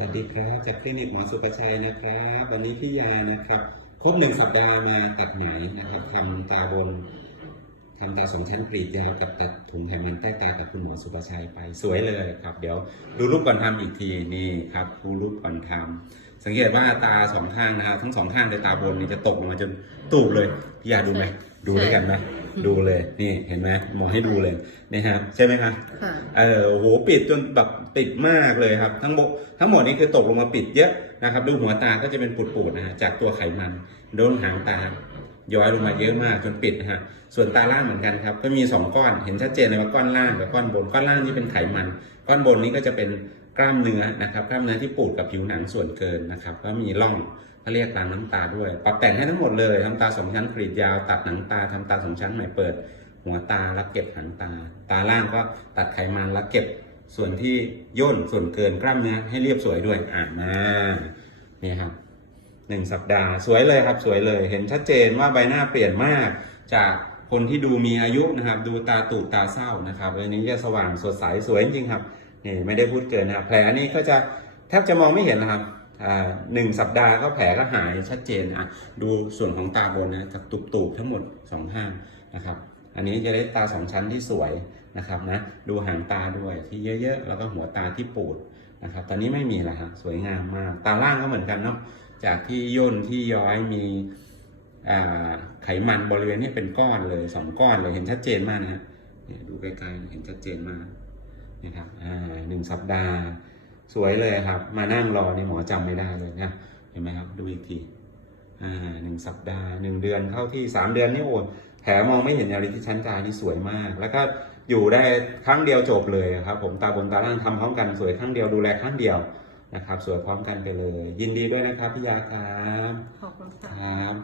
สวัสดีครับจากคลินิกหมอสุประชัยนะครับ วันนี้พี่ยานะครับครบหนึ่งสัปดาห์มาตัดไหมนะครับทำตาบนทำตาสองชั้นกรีดยาวกับตัดถุงไขมันใต้ตากับคุณหมอสุประชัยไปสวยเลยครับ เดี๋ยวดูรูปก่อนทำอีกทีนี่ครับดูรูปก่อนทำสังเกตว่าตาสองข้างนะครับทั้งสองข้างในตาบนนี่จะตกลงมาจนตูบเลยพี่ยาดูไหมดูด้วยกันไหม ดูเลยนี่เห็นไหมหมอให้ดูเลยนี่ครับใช่ไหมครับค่ะ เออโอ้โหปิดจนแบบปิดมากเลยครับ ทั้งหมดทั้งหมดนี้คือตกลงมาปิดเยอะนะครับ ดูหัวตาก็จะเป็นปูดๆนะฮะจากตัวไขมันโดนหางตาย้อยลงมาเยอะมากจนปิดนะฮะ ส่วนตาล่างเหมือนกันครับ ก็มีสองก้อน เห็นชัดเจนเลยว่าก้อนล่างกับก้อนบน ก้อนล่างนี่เป็นไขมัน ก้อนบนนี้ก็จะเป็น กล้ามเนื้อนะครับ กล้ามเนื้อที่ปูดกับผิวหนังส่วนเกินนะครับ ก็มีร่องเขาเรียกรางน้ำตาด้วย ปรับแต่งให้ทั้งหมดเลยทำตาสองชั้นกรีดยาว ตัดหนังตาทำตาสองชั้นใหม่เปิด หัวตาแล้วเก็บหางตา ตาล่างก็ตัดไขมันแล้วเก็บส่วนที่ย่นส่วนเกินกล้ามเนื้อให้เรียบสวยด้วยอ่ามานี่ครับหนึ่งสัปดาห์สวยเลยครับสวยเลย เห็นชัดเจนว่าใบหน้าเปลี่ยนมาก จากคนที่ดูมีอายุนะครับ ดูตาตูดตาเศร้านะครับอันนี้จะสว่างสดใสสวยจริงครับ นี่ไม่ได้พูดเกินนะครับแผลนี้ก็จะแทบจะมองไม่เห็นนะครับอ่าหนึ่งสัปดาห์ก็แผลก็หายชัดเจนอะดูส่วนของตาบนนะจากตุบๆทั้งหมดสองข้างนะครับ อันนี้จะได้ตาสองชั้นที่สวยนะครับนะดูหางตาด้วยที่เยอะ ๆ แล้วก็หัวตาที่ปูดนะครับ ตอนนี้ไม่มีแล้วฮะสวยงามมากตาล่างก็เหมือนกันเนาะจากที่ย่นที่ย้อยมีไขมันบริเวณนี้เป็นก้อนเลยสองก้อนเลยเห็นชัดเจนมากนะฮะดูใกล้ๆเห็นชัดเจนมาก นะครับอ่าหนึ่งสัปดาห์สวยเลยครับ มานั่งรอในหมอจำไม่ได้เลยนะเห็นไหมครับดูอีกทีอ่าหนึ่งสัปดาห์หนึ่งเดือนเข้าที่สามเดือนนี่โอนแผลมองไม่เห็นยาริที่ชั้นกายนี่สวยมาก แล้วก็อยู่ได้ครั้งเดียวจบเลยครับ ผมตาบนตาล่างทำพร้อมกันสวยครั้งเดียวดูแลครั้งเดียวนะครับ สวยพร้อมกันไปเลย ยินดีด้วยนะครับพี่ยาครับขอบคุณค่ะครับ